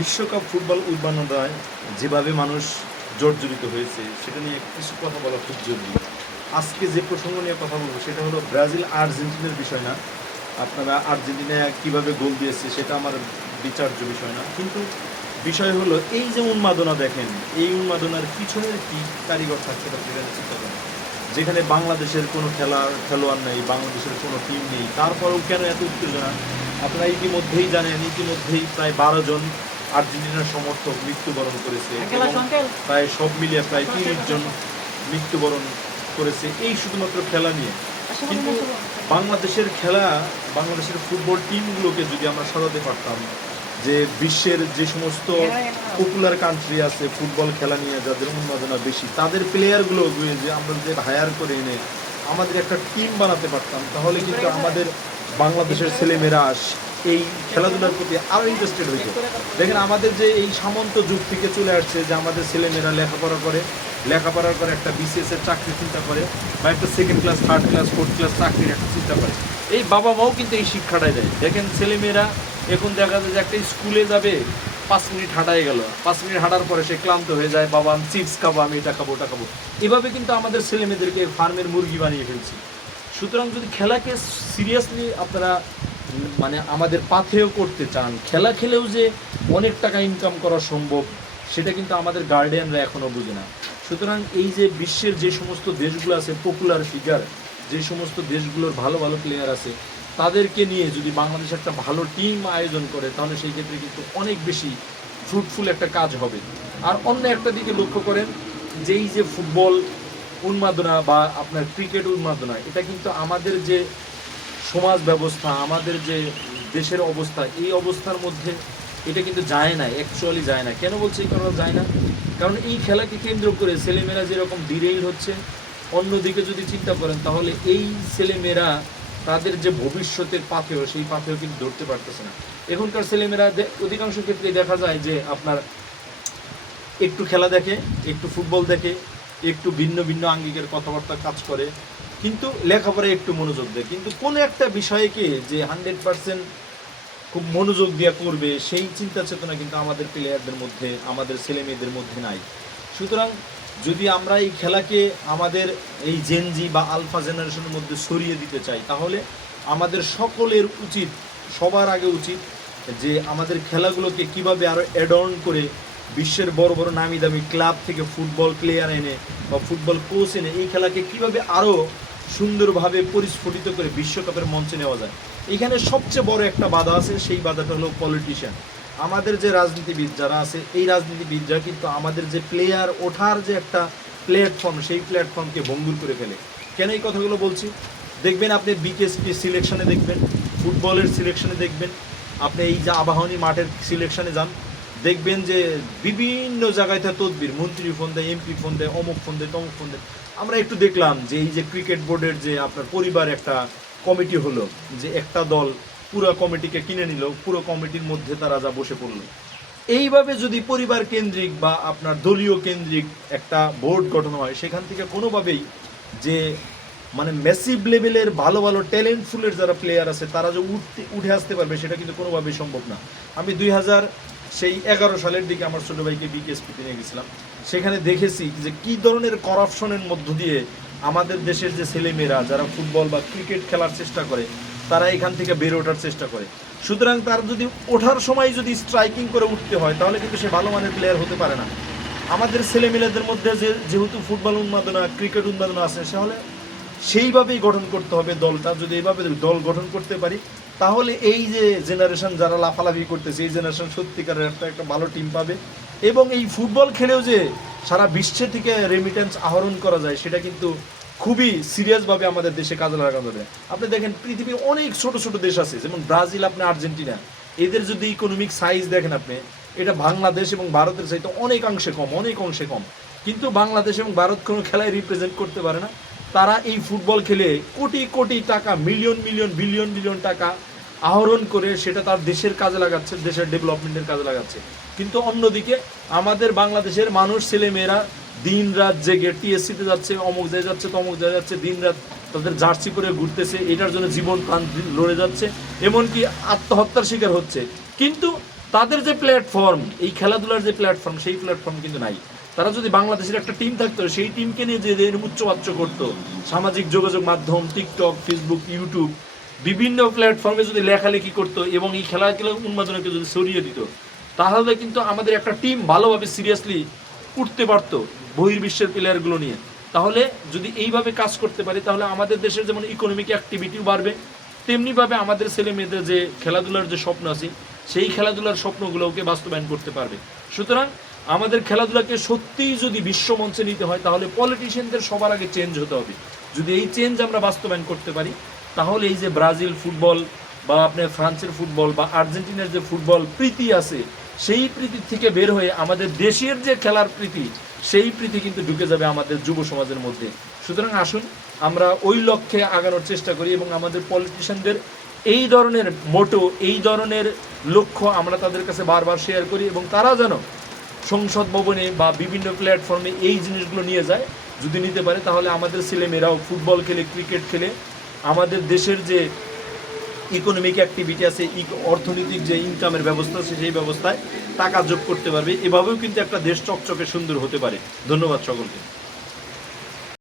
বিশ্বকাপ ফুটবল উন্মাদনায় যেভাবে মানুষ জর্জরিত হয়েছে সেটা নিয়ে কিছু কথা বলা খুব জরুরি। আজকে যে প্রসঙ্গ নিয়ে কথা বলবো সেটা হলো ব্রাজিল আর্জেন্টিনার বিষয় না। আপনারা আর্জেন্টিনা কীভাবে গোল দিয়েছে সেটা আমার বিচার্য বিষয় না, কিন্তু বিষয় হলো এই যে উন্মাদনা দেখেন, এই উন্মাদনার পিছনের কি কারিগর থাকছে তা সেখানে চিন্তা করেন। যেখানে বাংলাদেশের কোনো খেলোয়াড় নেই, বাংলাদেশের কোনো টিম নেই, তারপরেও কেন এত উত্তেজনা? আপনারা ইতিমধ্যেই জানেন, ইতিমধ্যেই প্রায় 12 জন আর্জেন্টিনার সমর্থক মৃত্যুবরণ করেছে এবং প্রায় সব মিলিয়ে প্রায় 30 জন মৃত্যুবরণ করেছে এই শুধুমাত্র খেলা নিয়ে। কিন্তু বাংলাদেশের ফুটবল টিমগুলোকে যদি আমরা সাজাতে পারতাম, যে বিশ্বের যে সমস্ত পপুলার কান্ট্রি আছে ফুটবল খেলা নিয়ে যাদের উন্মাদনা বেশি, তাদের প্লেয়ারগুলো যে আমরা যে হায়ার করে এনে আমাদের একটা টিম বানাতে পারতাম, তাহলে কিন্তু আমাদের বাংলাদেশের ছেলেমেয়েরা এই খেলাধুলার প্রতি আরও ইন্টারেস্টেড হইতো। দেখেন, আমাদের যে এই সামন্ত যুগ থেকে চলে আসছে যে আমাদের ছেলেমেয়েরা লেখাপড়ার পরে একটা বিসিএস এর চাকরি চিন্তা করে, বা একটা second class, third class, fourth class চাকরির একটা চিন্তা করে। এই বাবা মাও কিন্তু এই শিক্ষাটাই দেয়। দেখেন, ছেলেমেয়েরা এখন দেখা যায় যে একটা স্কুলে যাবে, 5 মিনিট হাঁটাই গেল, 5 মিনিট হাঁটার পরে সে ক্লান্ত হয়ে যায়, বাবা আমি চিপস খাবো, আমি এটা খাবো ওটা খাবো। এভাবে কিন্তু আমাদের ছেলেমেয়েদেরকে ফার্মের মুরগি বানিয়ে ফেলছি। সুতরাং যদি খেলাকে সিরিয়াসলি আপনারা আমাদের পাথেয় করতে চান, খেলা খেলেও যে অনেক টাকা ইনকাম করা সম্ভব, সেটা কিন্তু আমাদের গার্ডিয়ানরা এখনও বুঝে না। সুতরাং এই যে বিশ্বের যে সমস্ত দেশগুলো আছে পপুলার ফিগার, যে সমস্ত দেশগুলোর ভালো ভালো প্লেয়ার আছে, তাদেরকে নিয়ে যদি বাংলাদেশ একটা ভালো টিম আয়োজন করে, তাহলে সেই ক্ষেত্রে কিন্তু অনেক বেশি ফ্রুটফুল একটা কাজ হবে। আর অন্য একটা দিকে লক্ষ্য করেন, যেই যে ফুটবল উন্মাদনা বা আপনার ক্রিকেট উন্মাদনা, এটা কিন্তু আমাদের যে সমাজ ব্যবস্থা, আমাদের যে দেশের অবস্থা, এই অবস্থার মধ্যে এটা কিন্তু যায় না, অ্যাকচুয়ালি যায় না। কেন বলছি এই কারণে যায় না? কারণ এই খেলাকে কেন্দ্র করে ছেলেমেয়েরা যেরকম ডিরেইল হচ্ছে, অন্যদিকে যদি চিন্তা করেন তাহলে এই ছেলেমেয়েরা তাদের যে ভবিষ্যতের পাথেয়, সেই পাথেয় কিন্তু ধরতে পারতেছে না। এখনকার ছেলেমেয়েরা অধিকাংশ ক্ষেত্রে দেখা যায় যে আপনার একটু খেলা দেখে, একটু ফুটবল দেখে, একটু ভিন্ন ভিন্ন আঙ্গিকের কথাবার্তা কাজ করে, কিন্তু লেখাপড়ায় একটু মনোযোগ দেয়। কিন্তু কোনো একটা বিষয়কে যে 100% খুব মনোযোগ দিয়ে করবে, সেই চিন্তা চেতনা কিন্তু আমাদের প্লেয়ারদের মধ্যে, আমাদের ছেলে মেয়েদের মধ্যে নাই। সুতরাং যদি আমরা এই খেলাকে আমাদের এই জেনজি বা আলফা জেনারেশনের মধ্যে সরিয়ে দিতে চাই, তাহলে আমাদের সকলের উচিত, সবার আগে উচিত যে আমাদের খেলাগুলোকে কিভাবে আরও অ্যাডর্ন করে বিশ্বের বড় বড় নামি দামি ক্লাব থেকে ফুটবল প্লেয়ার এনে বা ফুটবল কোচ এনে এই খেলাকে কিভাবে আরও সুন্দরভাবে পরিস্ফুটিত করে বিশ্বকাপের মঞ্চে নেওয়া যায়। এখানে সবচেয়ে বড় একটা বাধা আছে, সেই বাধাটা হলো পলিটিশিয়ান। আমাদের যে রাজনীতিবিদ যারা আছে, এই রাজনীতিবিদরা কিন্তু আমাদের যে প্লেয়ার ওঠার যে একটা প্ল্যাটফর্ম, সেই প্ল্যাটফর্মকে ভঙ্গুর করে ফেলে। কেন এই কথাগুলো বলছি? দেখবেন আপনি বিকেএসপি সিলেকশনে দেখবেন, ফুটবলের সিলেকশনে দেখবেন, আপনি এই যে আবাহনী মাঠের সিলেকশনে যান, দেখবেন যে বিভিন্ন জায়গায় তদবির, মন্ত্রী ফোন দেয়, এমপি ফোন দেয়, অমুক ফোন দেয়, তমুক ফোন দেয়। আমরা একটু দেখলাম যে এই যে ক্রিকেট বোর্ডের যে আপনার পরিবার একটা কমিটি হলো, যে একটা দল পুরো কমিটিকে কিনে নিল, পুরো কমিটির মধ্যে তারা যা বসে পড়লো। এইভাবে যদি পরিবার কেন্দ্রিক বা আপনার দলীয় কেন্দ্রিক একটা বোর্ড গঠন হয়, সেখান থেকে কোনোভাবেই যে ম্যাসিভ লেভেলের ভালো ভালো ট্যালেন্টফুলের যারা প্লেয়ার আছে তারা যে উঠে আসতে পারবে, সেটা কিন্তু কোনোভাবেই সম্ভব না। আমি 2011 সালের দিকে আমার ছোটো ভাইকে বিকেএসপিতে নিয়ে গেছিলাম, সেখানে দেখেছি যে কী ধরনের করাপশনের মধ্য দিয়ে আমাদের দেশের যে ছেলেমেয়েরা যারা ফুটবল বা ক্রিকেট খেলার চেষ্টা করে, তারা এখান থেকে বের ওঠার চেষ্টা করে। সুতরাং তার যদি ওঠার সময় যদি স্ট্রাইকিং করে উঠতে হয়, তাহলে কিন্তু সে ভালো মানের প্লেয়ার হতে পারে না। আমাদের ছেলেমেয়েদের মধ্যে যেহেতু ফুটবল উন্মাদনা, ক্রিকেট উন্মাদনা আছে, তাহলে সেইভাবেই গঠন করতে হবে দলটা। যদি এইভাবে দল গঠন করতে পারি, তাহলে এই যে জেনারেশন যারা লাফালাফি করতেছে, এই জেনারেশন সত্যিকারের একটা ভালো টিম পাবে। এবং এই ফুটবল খেলেও যে সারা বিশ্বে থেকে রেমিটেন্স আহরণ করা যায়, সেটা কিন্তু খুবই সিরিয়াসভাবে আমাদের দেশে কাজে লাগানো যাবে। আপনি দেখেন, পৃথিবীর অনেক ছোট ছোট দেশ আছে, যেমন ব্রাজিল, আপনি আর্জেন্টিনা, এদের যদি ইকোনমিক সাইজ দেখেন আপনি, এটা বাংলাদেশ এবং ভারতের চাইতে অনেক অংশে কম। কিন্তু বাংলাদেশ এবং ভারত কোনো খেলায় রিপ্রেজেন্ট করতে পারে না। তারা এই ফুটবল খেলে কোটি কোটি টাকা, মিলিয়ন মিলিয়ন বিলিয়ন বিলিয়ন টাকা আহরণ করে সেটা তার দেশের কাজে লাগাচ্ছে, দেশের ডেভেলপমেন্টের কাজে লাগাচ্ছে। কিন্তু অন্যদিকে আমাদের বাংলাদেশের মানুষ, ছেলেমেয়েরা দিন রাত জেগে টিএসসিতে যাচ্ছে, অমুক জায়গায় যাচ্ছে, তমুক জায়গায় যাচ্ছে, দিন রাত তাদের জার্সি পরে ঘুরতেছে, এটার জন্য জীবন প্রাণ লড়ে যাচ্ছে, এমনকি আত্মহত্যার শিকার হচ্ছে। কিন্তু তাদের যে প্ল্যাটফর্ম, এই খেলাধুলার যে প্ল্যাটফর্ম, সেই প্ল্যাটফর্ম কিন্তু নাই। তারা যদি বাংলাদেশের একটা টিম থাকতো, সেই টিমকে নিয়ে যে উচ্চবাচ্য করতো, সামাজিক যোগাযোগ মাধ্যম, টিকটক, ফেসবুক, ইউটিউব, বিভিন্ন প্ল্যাটফর্মে যদি লেখালেখি করতো এবং এই খেলাগুলো উন্মাদনাকে যদি ছড়িয়ে দিত, তাহলে কিন্তু আমাদের একটা টিম ভালোভাবে সিরিয়াসলি উঠতে পারতো বহির্বিশ্বের প্লেয়ারগুলো নিয়ে। তাহলে যদি এইভাবে কাজ করতে পারি, তাহলে আমাদের দেশের যেমন ইকোনমিক অ্যাক্টিভিটিও বাড়বে, তেমনিভাবে আমাদের ছেলে মেয়েদের যে খেলাধুলার যে স্বপ্ন আছে, সেই খেলাধুলার স্বপ্নগুলোকে বাস্তবায়ন করতে পারবে। সুতরাং আমাদের খেলাধুলাকে সত্যিই যদি বিশ্বমঞ্চে নিতে হয়, তাহলে পলিটিশিয়ানদের সবার আগে চেঞ্জ হতে হবে। যদি এই চেঞ্জ আমরা বাস্তবায়ন করতে পারি, তাহলে এই যে ব্রাজিল ফুটবল বা আপনার ফ্রান্সের ফুটবল বা আর্জেন্টিনার যে ফুটবল প্রীতি আছে, সেই প্রীতির থেকে বের হয়ে আমাদের দেশের যে খেলার প্রীতি, সেই প্রীতি কিন্তু ঢুকে যাবে আমাদের যুব সমাজের মধ্যে। সুতরাং আসুন আমরা ওই লক্ষ্যে আগানোর চেষ্টা করি এবং আমাদের পলিটিশিয়ানদের এই ধরনের মোটো, এই ধরনের লক্ষ্য আমরা তাদের কাছে বারবার শেয়ার করি এবং তারা যেন সংসদ ভবনে বা বিভিন্ন প্ল্যাটফর্মে এই জিনিসগুলো নিয়ে যায়। যদি নিতে পারে, তাহলে আমাদের ছেলেমেয়েরাও ফুটবল খেলে, ক্রিকেট খেলে আমাদের দেশের যে ইকোনমিক অ্যাক্টিভিটি আছে, অর্থনৈতিক যে ইনকামের ব্যবস্থা আছে, সেই ব্যবস্থায় টাকা যোগ করতে পারবে। এভাবেও কিন্তু একটা দেশ চকচকে সুন্দর হতে পারে। ধন্যবাদ সকলকে।